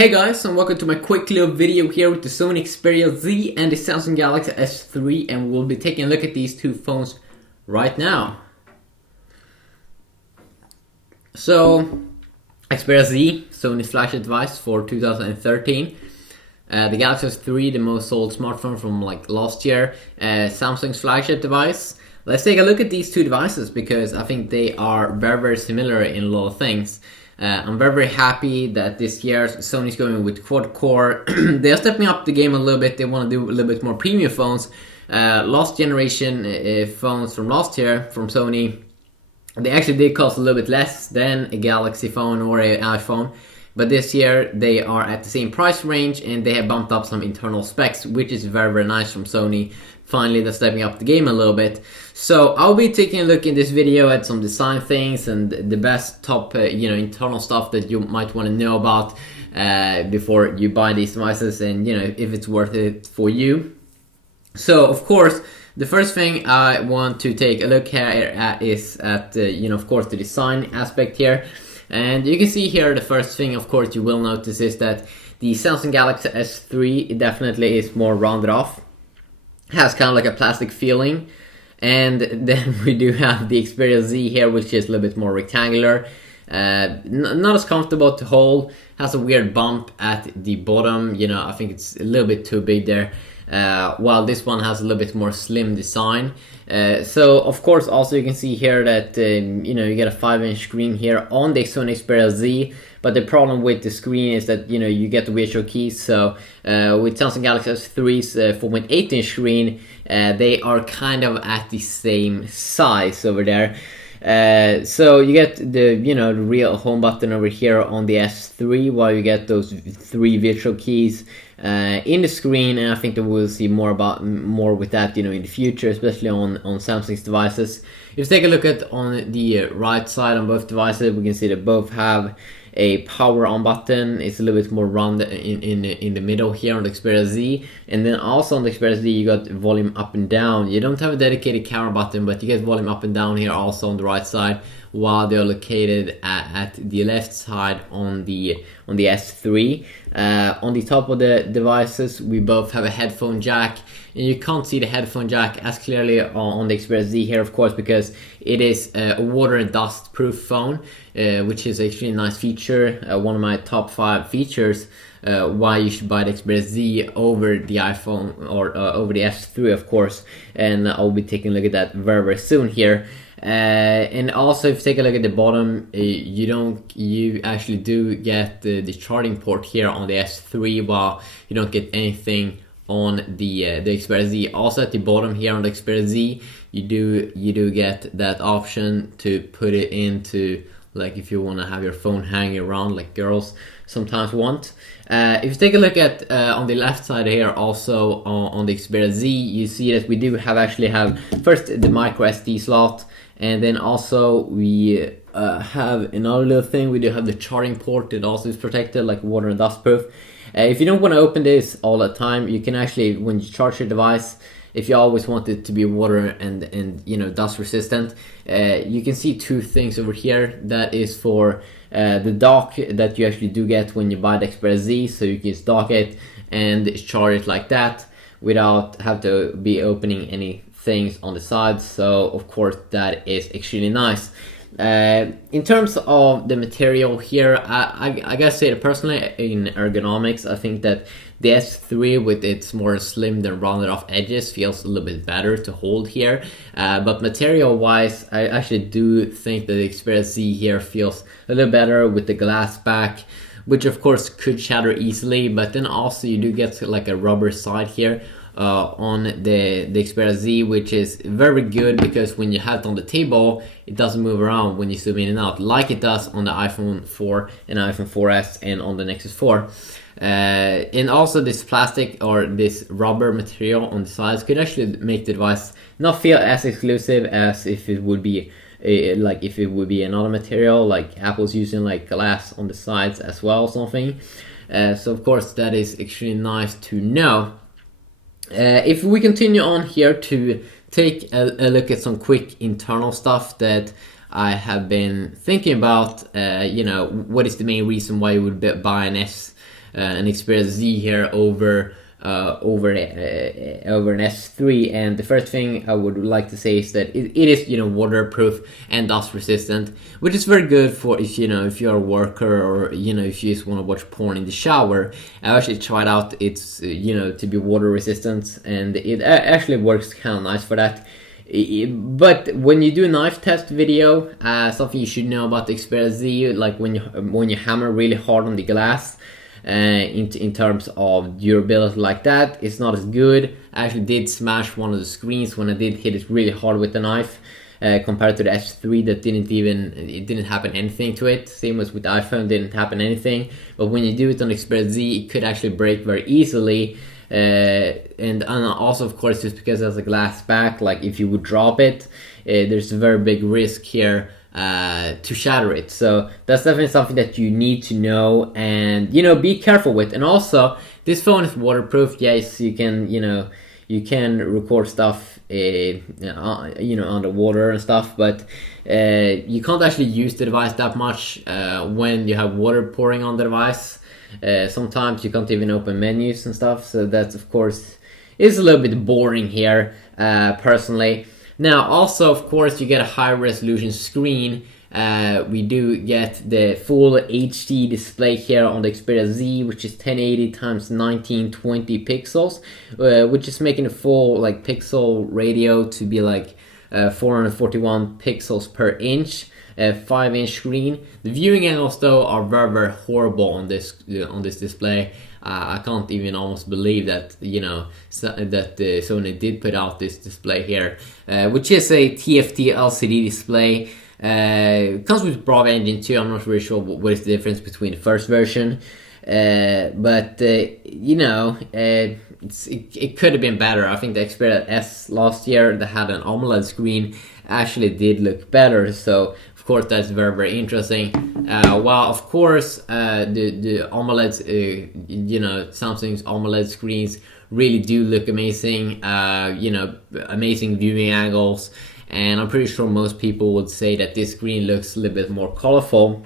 Hey guys, and welcome to my quick little video here with the Sony Xperia Z and the Samsung Galaxy S3, and we'll be taking a look at these two phones right now. So, Xperia Z, Sony's flagship device for 2013. The Galaxy S3, the most sold smartphone from last year. Samsung's flagship device. Let's take a look at these two devices because I think they are very similar in a lot of things. I'm very happy that this year Sony's going with quad-core. They are stepping up the game a little bit. They want to do a little bit more premium phones. Last generation phones from last year from Sony, they actually did cost a little bit less than a Galaxy phone or an iPhone. But this year they are at the same price range and they have bumped up some internal specs, which is very nice from Sony. Finally, they're stepping up the game a little bit. So I'll be taking a look in this video at some design things and the best top internal stuff that you might want to know about before you buy these devices, and if it's worth it for you. So of course, the first thing I want to take a look at is at of course the design aspect here. And you can see here, the first thing of course you will notice is that the Samsung Galaxy S3 definitely is more rounded off. Has kind of like a plastic feeling. And then we do have the Xperia Z here, which is a little bit more rectangular. Not as comfortable to hold. Has a weird bump at the bottom. I think it's a little bit too big there. While this one has a little bit more slim design. So of course also you can see here that you get a 5-inch screen here on the Sony Xperia Z, but the problem with the screen is that you get the virtual keys. So with Samsung Galaxy S3's 4.8-inch screen, they are kind of at the same size over there. So you get the the real home button over here on the S3, while you get those 3 virtual keys in the screen, and I think that we'll see more with that in the future, especially on Samsung's devices. If you take a look at on the right side on both devices, we can see that both have a power on button. It's a little bit more round in the middle here on the Xperia Z, and then also on the Xperia Z you got volume up and down. You don't have a dedicated camera button, but you get volume up and down here also on the right side, while they're located at the left side on the S3. On the top of the devices we both have a headphone jack, and you can't see the headphone jack as clearly on the Xperia Z here, of course, because it is a water and dust proof phone, which is actually a nice feature, one of my top 5 features why you should buy the Xperia Z over the iPhone or over the S3, of course, and I'll be taking a look at that very soon here. And also, if you take a look at the bottom, you actually do get the charging port here on the S3, while you don't get anything on the Xperia Z. Also at the bottom here on the Xperia Z, you do get that option to put it into, like, if you want to have your phone hanging around like girls sometimes want. If you take a look at on the left side here, also on the Xperia Z, you see that we do actually have first the micro SD slot, and then also we have another little thing. We do have the charging port that also is protected, like water and dust proof. If you don't want to open this all the time, you can actually, when you charge your device, if you always want it to be water and dust resistant, you can see 2 things over here. That is for the dock that you actually do get when you buy the Xperia Z, so you can just dock it and charge it like that without have to be opening any things on the sides. So of course that is extremely nice. In terms of the material here, I gotta say that personally in ergonomics, I think that the S3 with its more slimmed and rounded off edges feels a little bit better to hold here. But material wise, I actually do think that the Xperia Z here feels a little better with the glass back, which of course could shatter easily, but then also you do get like a rubber side here on the Xperia Z, which is very good because when you have it on the table, it doesn't move around when you zoom in and out like it does on the iPhone 4 and iPhone 4S and on the Nexus 4. And also this plastic or this rubber material on the sides could actually make the device not feel as exclusive as if it would be another material, like Apple's using like glass on the sides as well or something. So of course that is extremely nice to know. If we continue on here to take a look at some quick internal stuff that I have been thinking about, what is the main reason why you would buy an an Xperia Z here over an S3. And the first thing I would like to say is that it is, you know, waterproof and dust resistant, which is very good for if you're a worker, or you know, if you just want to watch porn in the shower. I actually tried out it's to be water resistant, and it actually works kind of nice for that. But when you do a knife test video, something you should know about the Xperia Z, like when you hammer really hard on the glass, in terms of durability like that, it's not as good. I actually did smash one of the screens when I did hit it really hard with the knife, compared to the S3 that didn't happen anything to it. Same as with the iPhone, didn't happen anything. But when you do it on Xperia Z, it could actually break very easily. And also, of course, just because it has a glass back, like if you would drop it, there's a very big risk here to shatter it. So that's definitely something that you need to know and be careful with. And also, this phone is waterproof. Yes, you can record stuff underwater and stuff, but you can't actually use the device that much when you have water pouring on the device. Sometimes you can't even open menus and stuff, so that's, of course, is a little bit boring here, personally. Now, also, of course, you get a high resolution screen. We do get the full HD display here on the Xperia Z, which is 1080 times 1920 pixels, which is making a full like pixel ratio to be like 441 pixels per inch. 5-inch screen. The viewing angles though are very, very horrible on this display. I can't even almost believe that Sony did put out this display here, which is a TFT LCD display. Comes with Bravo engine too. I'm not really sure what is the difference between the first version, but it could have been better. I think the Xperia S last year that had an AMOLED screen actually did look better. So of course that's very, very interesting. While of course the AMOLEDs, Samsung's AMOLED screens really do look amazing. Amazing viewing angles, and I'm pretty sure most people would say that this screen looks a little bit more colorful,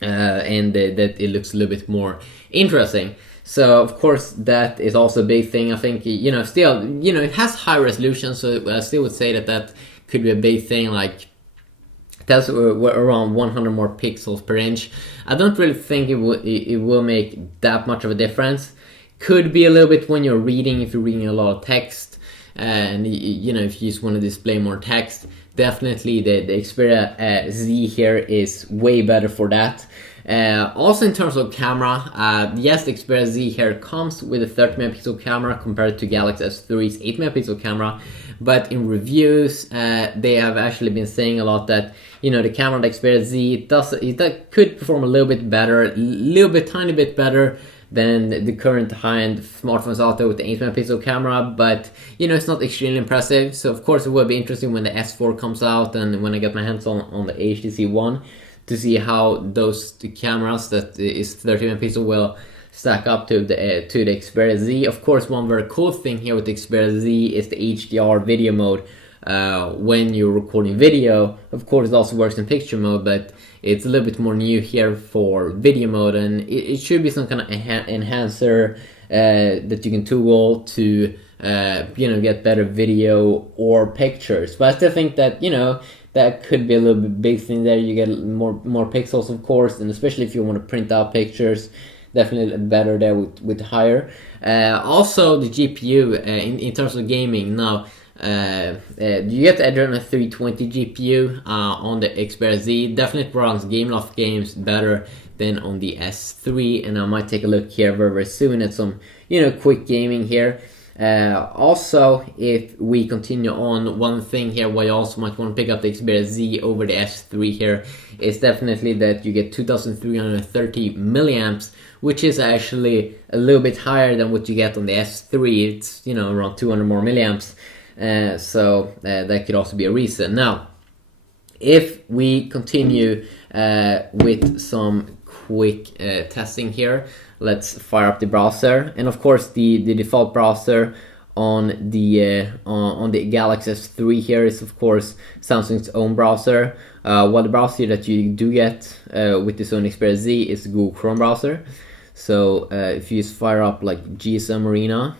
and that it looks a little bit more interesting. So of course that is also a big thing. I think still it has high resolution, so I still would say that could be a big thing. Like that's around 100 more pixels per inch. I don't really think it will make that much of a difference. Could be a little bit when you're reading, if you're reading a lot of text, and if you just want to display more text. Definitely the Xperia Z here is way better for that. Also in terms of camera, yes, the Xperia Z here comes with a 30 megapixel camera compared to Galaxy S3's 8 megapixel camera, but in reviews they have actually been saying a lot that the camera on the Xperia Z that could perform a little bit better, tiny bit better than the current high-end smartphones out there with the 8 megapixel camera, but it's not extremely impressive. So of course it will be interesting when the S4 comes out and when I get my hands on the HTC One to see how those cameras that is 30 megapixel will stack up to the Xperia Z. Of course, one very cool thing here with the Xperia Z is the HDR video mode. When you're recording video, of course it also works in picture mode, but it's a little bit more new here for video mode, and it should be some kind of enhancer that you can toggle to get better video or pictures. But I still think that that could be a little bit big thing there. You get more pixels, of course, and especially if you want to print out pictures, definitely better there with higher. Also the GPU in terms of gaming now. You get the Adrian 320 GPU on the Xperia Z. Definitely runs Gameloft games better than on the S3, and I might take a look here very, very soon at some quick gaming here. Also, if we continue on, one thing here why you also might want to pick up the Xperia Z over the S3 here is definitely that you get 2330 milliamps, which is actually a little bit higher than what you get on the S3. It's around 200 more milliamps. So that could also be a reason. Now, if we continue with some quick testing here, let's fire up the browser, and of course the default browser on the Galaxy S3 here is of course Samsung's own browser. While the browser that you do get with the Sony Xperia Z is the Google Chrome browser. So if you just fire up like GSM Arena,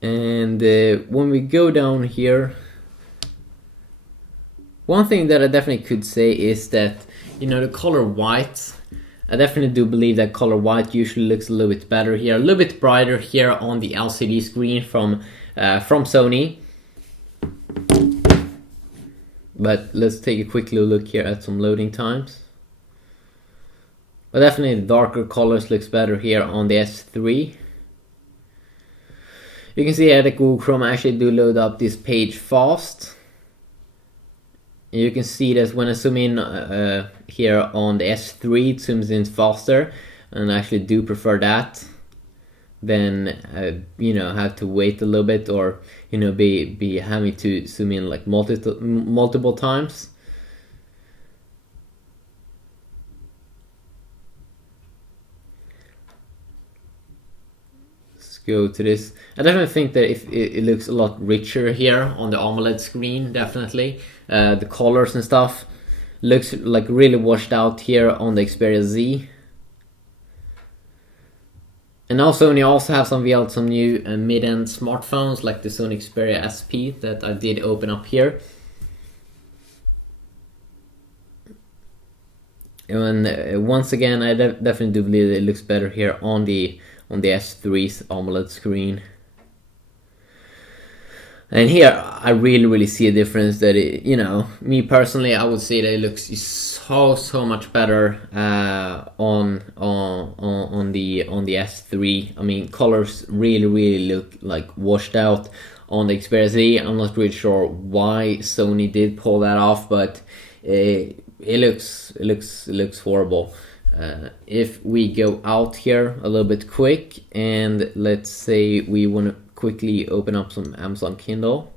and when we go down here, one thing that I definitely could say is that, you know, the color white, I definitely do believe that color white usually looks a little bit better here, a little bit brighter here on the LCD screen from Sony. But let's take a quick little look here at some loading times. But definitely the darker colors looks better here on the S3. You can see here that Google Chrome actually do load up this page fast. You can see that when I zoom in here on the S3, it zooms in faster, and I actually do prefer that. Then you know, have to wait a little bit, or you know, be having to zoom in like multiple times. Let's go to this. I definitely think that if it looks a lot richer here on the AMOLED screen, definitely. The colors and stuff looks like really washed out here on the Xperia Z. And now Sony also have unveiled some new mid-end smartphones like the Sony Xperia SP that I did open up here. And once again, I definitely do believe it looks better here on the S3's AMOLED screen. And here I really see a difference that it, you know, me personally, I would say that it looks so much better on the S3. I mean, colors really look like washed out on the Xperia Z. I'm not really sure why Sony did pull that off, but it looks horrible. If we go out here a little bit quick, and let's say we want to quickly open up some Amazon Kindle.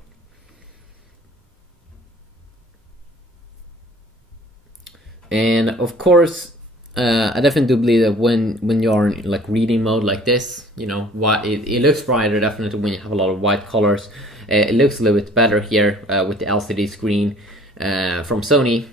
And of course, I definitely do believe that when you're in like reading mode like this, you know, it looks brighter definitely when you have a lot of white colors. It looks a little bit better here with the LCD screen from Sony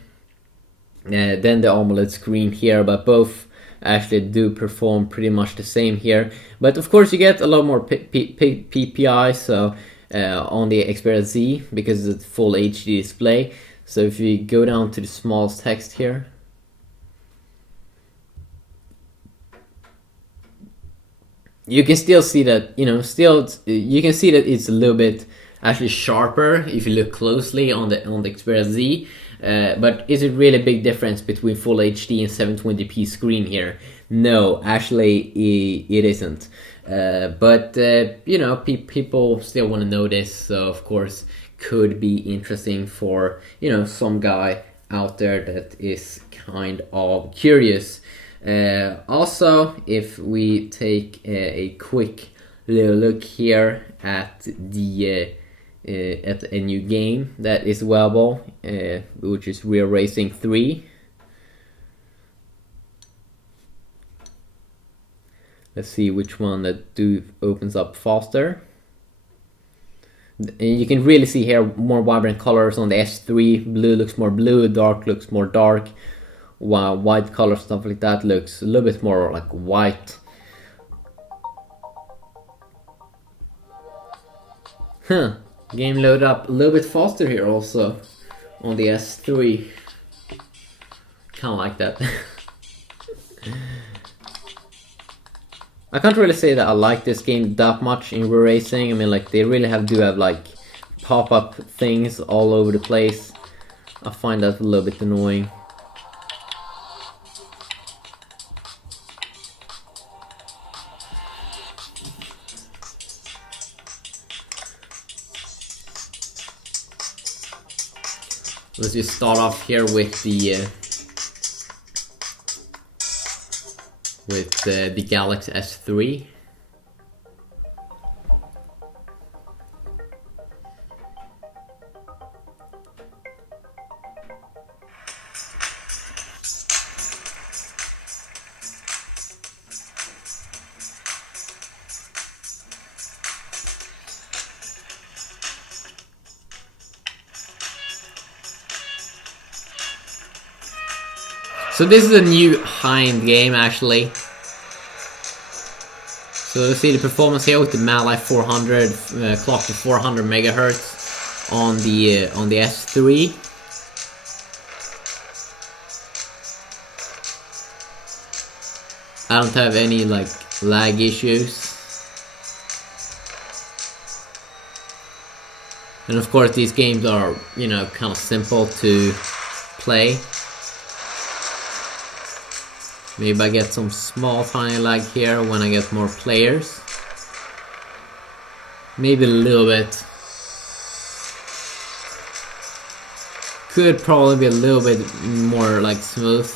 than the AMOLED screen here, but both actually do perform pretty much the same here. But of course you get a lot more PPI so on the Xperia Z because it's a full HD display. So if you go down to the smallest text here, you can still see that, you know, you can see that it's a little bit actually sharper if you look closely on the Xperia Z. But is it really a big difference between full HD and 720p screen here? No, actually it isn't. But you know, people still want to know this, so of course could be interesting for, you know, some guy out there that is kind of curious. Also, if we take a quick little look here at a new game that is available, which is Real Racing 3. Let's see which one that opens up faster. And you can really see here more vibrant colors on the S3. Blue looks more blue, dark looks more dark, while white color stuff like that looks a little bit more like white. Game load up a little bit faster here also on the S3. Kinda like that. I can't really say that I like this game that much in Real Racing. I mean, like, they really do have like pop-up things all over the place. I find that a little bit annoying. Let's just start off here with the Galaxy S3. So this is a new high-end game actually. So you see the performance here with the Mali 400 clock to 400 megahertz on the S3. I don't have any like lag issues. And of course these games are, you know, kind of simple to play. Maybe I get some small tiny lag here when I get more players. Maybe a little bit. Could probably be a little bit more like smooth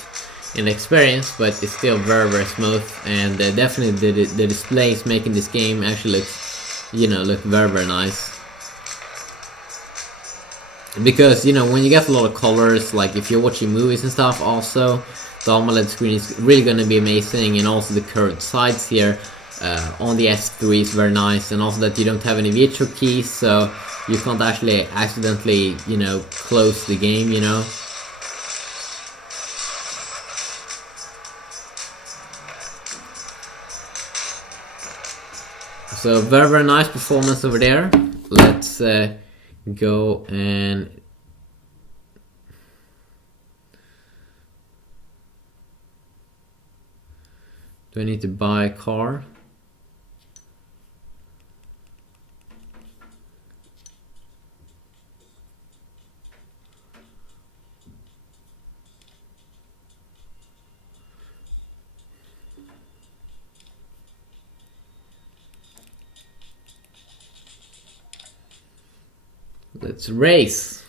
in experience, but it's still very, very smooth. And definitely the displays making this game actually looks, you know, look very, very nice. Because, you know, when you get a lot of colors, like if you're watching movies and stuff, also the AMOLED screen is really going to be amazing. And also the curved sides here on the S3 is very nice. And also that you don't have any virtual keys, so you can't actually accidentally, you know, close the game, you know. So very, very nice performance over there. Let's go and do I need to buy a car? Let's race.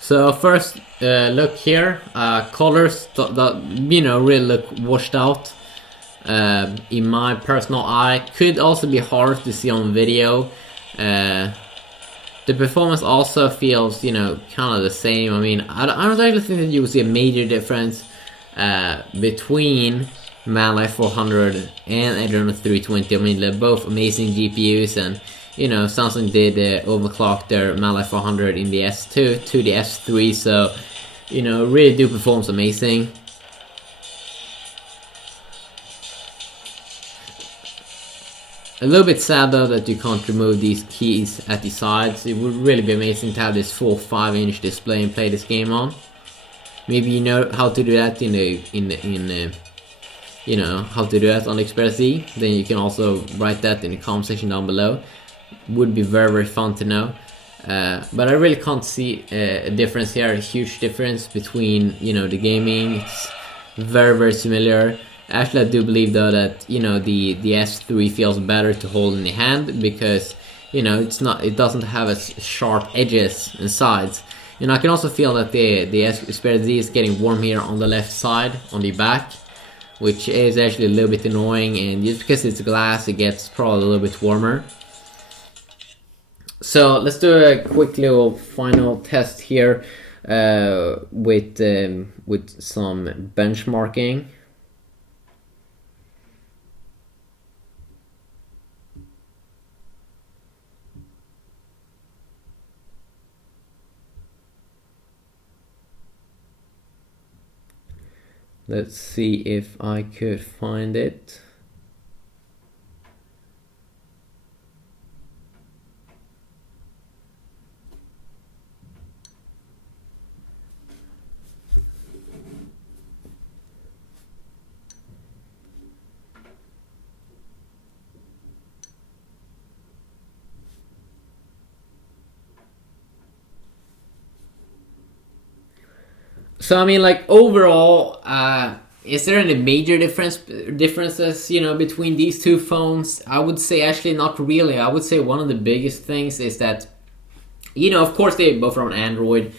So first look here, colors that you know really look washed out in my personal eye. Could also be hard to see on video. The performance also feels, you know, kind of the same. I mean, I don't actually think that you will see a major difference between Mali 400 and Adrian 320. I mean, they're both amazing GPUs, and you know, Samsung did overclock their Mali 400 in the S2 to the S3, so you know, really do performs amazing. A little bit sad though that you can't remove these keys at the sides. It would really be amazing to have this full 5-inch display and play this game on. Maybe you know how to do that in you know, how to do that on the Xperia Z. Then you can also write that in the comment section down below. Would be very, very fun to know. But I really can't see a difference here, a huge difference between, you know, the gaming. It's very, very similar. Actually, I do believe though that, you know, the S3 feels better to hold in the hand because, you know, it doesn't have as sharp edges and sides. You know, I can also feel that the Xperia Z is getting warm here on the left side, on the back, which is actually a little bit annoying, and just because it's glass, it gets probably a little bit warmer. So let's do a quick little final test here with some benchmarking. Let's see if I could find it. So I mean, like overall, is there any major differences, you know, between these two phones? I would say actually not really. I would say one of the biggest things is that, you know, of course they both are on Android.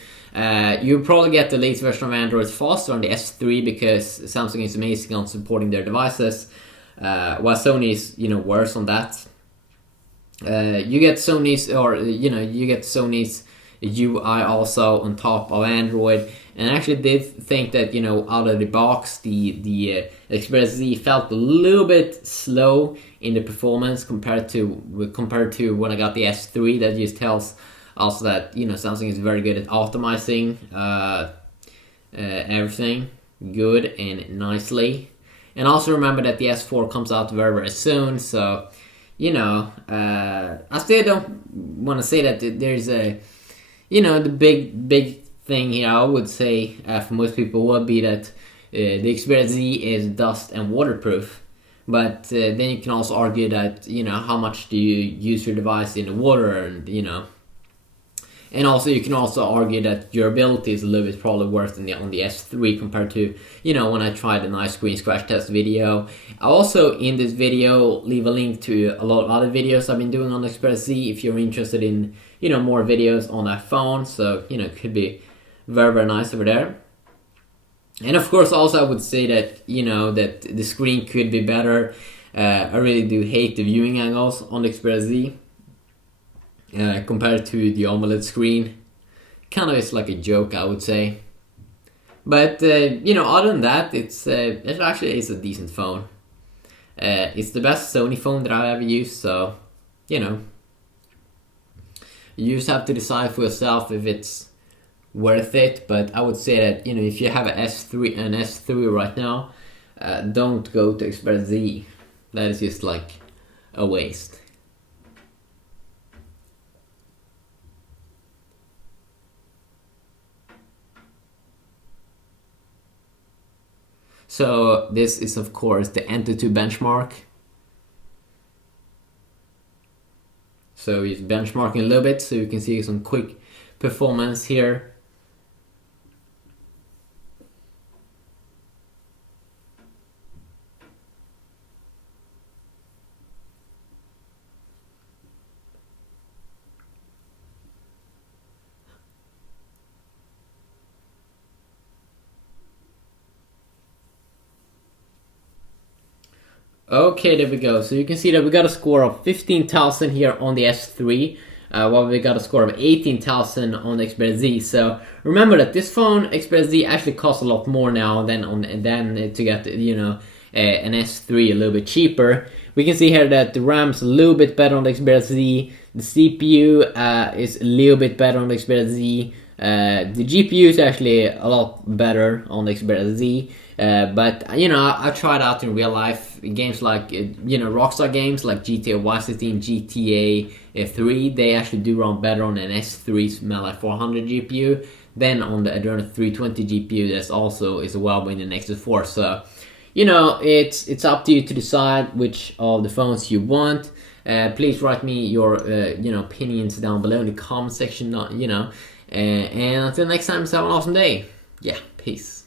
You probably get the latest version of Android faster on the S3 because Samsung is amazing on supporting their devices, while Sony is, you know, worse on that. You get Sony's, or you get Sony's UI also on top of Android. And I actually did think that out of the box, the Xperia Z felt a little bit slow in the performance compared to when I got the S3. That just tells us that Samsung is very good at optimizing everything good and nicely. And also remember that the S4 comes out very, very soon, so I still don't want to say that there's a the big thing here. I would say for most people would be that the Xperia Z is dust and waterproof, but then you can also argue that how much do you use your device in the water, and also you can also argue that durability is a little bit probably worse on the S3 compared to when I tried the nice screen scratch test video. I also in this video leave a link to a lot of other videos I've been doing on the Xperia Z if you're interested in more videos on that phone. So it could be very, very nice over there. And of course also I would say that that the screen could be better. I really do hate the viewing angles on the Xperia Z. Compared to the AMOLED screen, kind of is like a joke, I would say. But other than that, it actually is a decent phone. It's the best Sony phone that I've ever used, so you just have to decide for yourself if it's worth it. But I would say that if you have an S3 right now, don't go to Xperia Z. That is just like a waste. So this is of course the Antutu benchmark. So he's benchmarking a little bit so you can see some quick performance here. Okay, there we go. So you can see that we got a score of 15,000 here on the S3, while we got a score of 18,000 on the Xperia Z. So remember that this phone, Xperia Z, actually costs a lot more now than to get an S3 a little bit cheaper. We can see here that the RAM's a little bit better on the Xperia Z. The CPU is a little bit better on the Xperia Z. The GPU is actually a lot better on the Xperia Z. But I tried out in real life games like Rockstar games like GTA Vice City and GTA 3. They actually do run better on an S3 Mali 400 GPU than on the Adreno 320 GPU. That's also is well in the Nexus 4. So it's up to you to decide which of the phones you want. Please write me your opinions down below in the comment section. And until next time, have an awesome day. Yeah, peace.